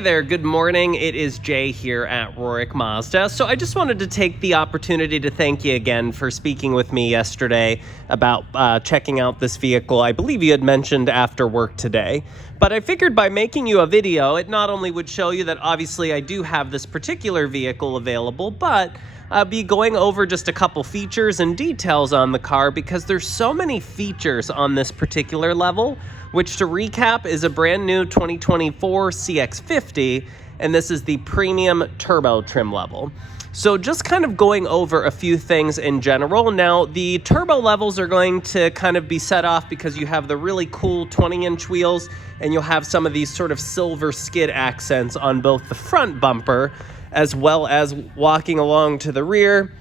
Hey there, good morning. It is Jay here at Rorick Mazda. So I just wanted to take the opportunity to thank you again for speaking with me yesterday about checking out this vehicle. I believe you had mentioned after work today. But I figured by making you a video, it not only would show you that obviously I do have this particular vehicle available, but I'll be going over just a couple features and details on the car because there's so many features on this particular level, which to recap is a brand new 2024 CX-50, and this is the premium turbo trim level. So just kind of going over a few things in general. Now, the turbo levels are going to kind of be set off because you have the really cool 20-inch wheels, and you'll have some of these sort of silver skid accents on both the front bumper as well as walking along to the rear.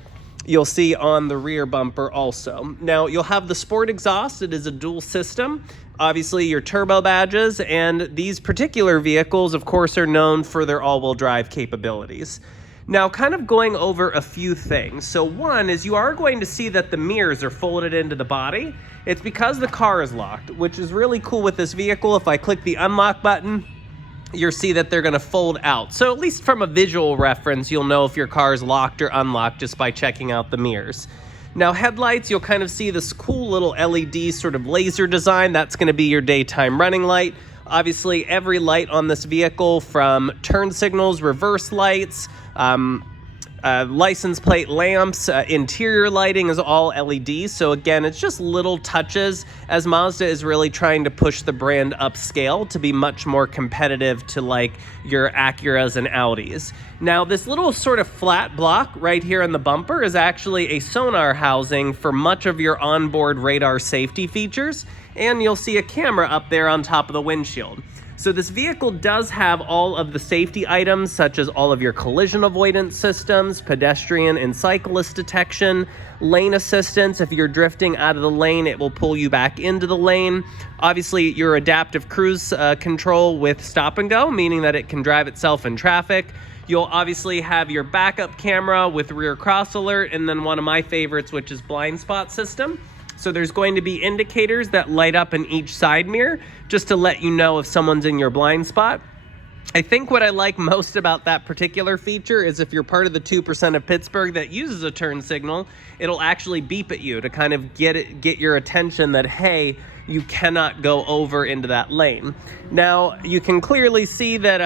You'll see on the rear bumper also. Now, you'll have the sport exhaust. It is a dual system. Obviously, your turbo badges, and these particular vehicles, of course, are known for their all-wheel drive capabilities. Now, kind of going over a few things. So one is you are going to see that the mirrors are folded into the body. It's because the car is locked, which is really cool with this vehicle. If I click the unlock button, you'll see that they're going to fold out. So at least from a visual reference, you'll know if your car is locked or unlocked just by checking out the mirrors. Now, headlights, you'll kind of see this cool little LED sort of laser design. That's going to be your daytime running light. Obviously, every light on this vehicle, from turn signals, reverse lights, license plate lamps, interior lighting is all LED. So again, it's just little touches as Mazda is really trying to push the brand upscale to be much more competitive to like your Acuras and Audis. Now, this little sort of flat block right here on the bumper is actually a sonar housing for much of your onboard radar safety features, and you'll see a camera up there on top of the windshield. So this vehicle does have all of the safety items, such as all of your collision avoidance systems, pedestrian and cyclist detection, lane assistance. If you're drifting out of the lane, it will pull you back into the lane. Obviously, your adaptive cruise control with stop and go, meaning that it can drive itself in traffic. You'll obviously have your backup camera with rear cross alert, and then one of my favorites, which is blind spot system. So there's going to be indicators that light up in each side mirror just to let you know if someone's in your blind spot. I think what I like most about that particular feature is if you're part of the 2% of Pittsburgh that uses a turn signal, it'll actually beep at you to kind of get your attention that, hey, you cannot go over into that lane. Now, you can clearly see that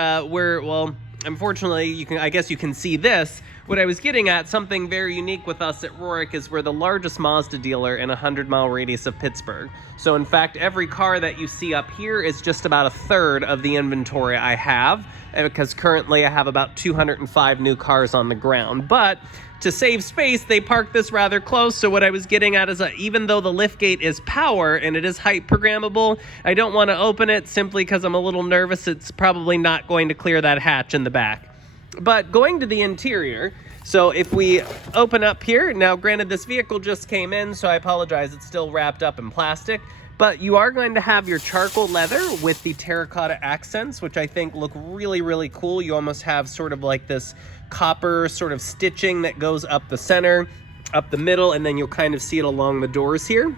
unfortunately, I guess you can see this. What I was getting at, something very unique with us at Rorick, is we're the largest Mazda dealer in a 100-mile radius of Pittsburgh. So in fact, every car that you see up here is just about a third of the inventory I have, because currently I have about 205 new cars on the ground. But to save space, they park this rather close. So what I was getting at is even though the liftgate is power and it is height programmable, I don't want to open it simply because I'm a little nervous it's probably not going to clear that hatch in the back. But going to the interior, so if we open up here, now granted this vehicle just came in, so I apologize, it's still wrapped up in plastic, but you are going to have your charcoal leather with the terracotta accents, which I think look really, really cool. You almost have sort of like this copper sort of stitching that goes up the center, up the middle, and then you'll kind of see it along the doors here.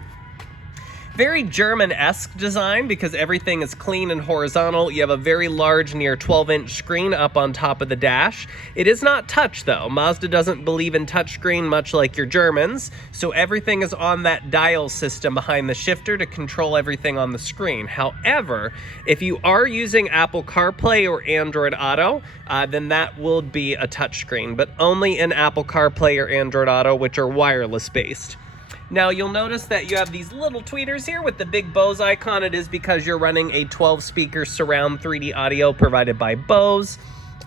Very German-esque design because everything is clean and horizontal. You have a very large, near 12-inch screen up on top of the dash. It is not touch, though. Mazda doesn't believe in touchscreen, much like your Germans, so everything is on that dial system behind the shifter to control everything on the screen. However, if you are using Apple CarPlay or Android Auto, then that will be a touchscreen, but only in Apple CarPlay or Android Auto, which are wireless-based. Now, you'll notice that you have these little tweeters here with the big Bose icon. It is because you're running a 12-speaker surround 3D audio provided by Bose.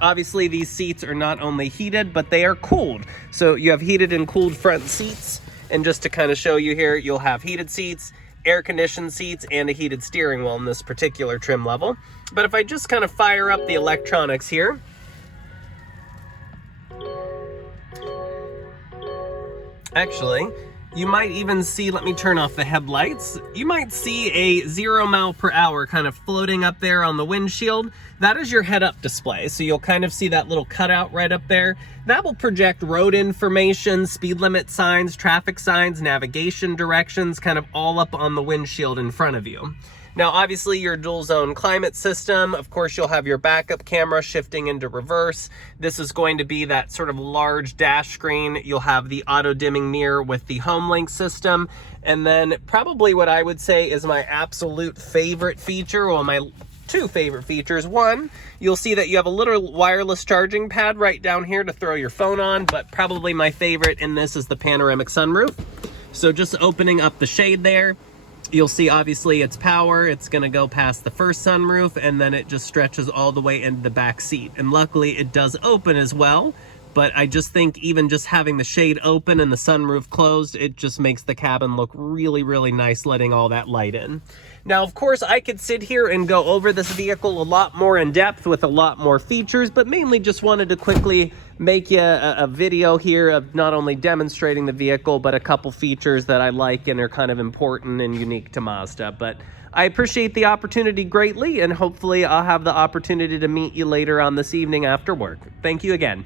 Obviously, these seats are not only heated, but they are cooled. So you have heated and cooled front seats. And just to kind of show you here, you'll have heated seats, air-conditioned seats, and a heated steering wheel in this particular trim level. But if I just kind of fire up the electronics here, actually, you might even see, let me turn off the headlights. You might see a 0 mile per hour kind of floating up there on the windshield. That is your head-up display. So you'll kind of see that little cutout right up there. That will project road information, speed limit signs, traffic signs, navigation directions, kind of all up on the windshield in front of you. Now, obviously, your dual zone climate system, of course, you'll have your backup camera shifting into reverse. This is going to be that sort of large dash screen. You'll have the auto dimming mirror with the home link system. And then probably what I would say is my absolute favorite feature, well, my two favorite features. One, you'll see that you have a little wireless charging pad right down here to throw your phone on, but probably my favorite in this is the panoramic sunroof. So just opening up the shade there, you'll see obviously it's power. It's gonna go past the first sunroof and then it just stretches all the way into the back seat. And luckily it does open as well. But I just think even just having the shade open and the sunroof closed, it just makes the cabin look really, really nice, letting all that light in. Now, of course, I could sit here and go over this vehicle a lot more in depth with a lot more features, but mainly just wanted to quickly make you a video here of not only demonstrating the vehicle, but a couple features that I like and are kind of important and unique to Mazda. But I appreciate the opportunity greatly, and hopefully I'll have the opportunity to meet you later on this evening after work. Thank you again.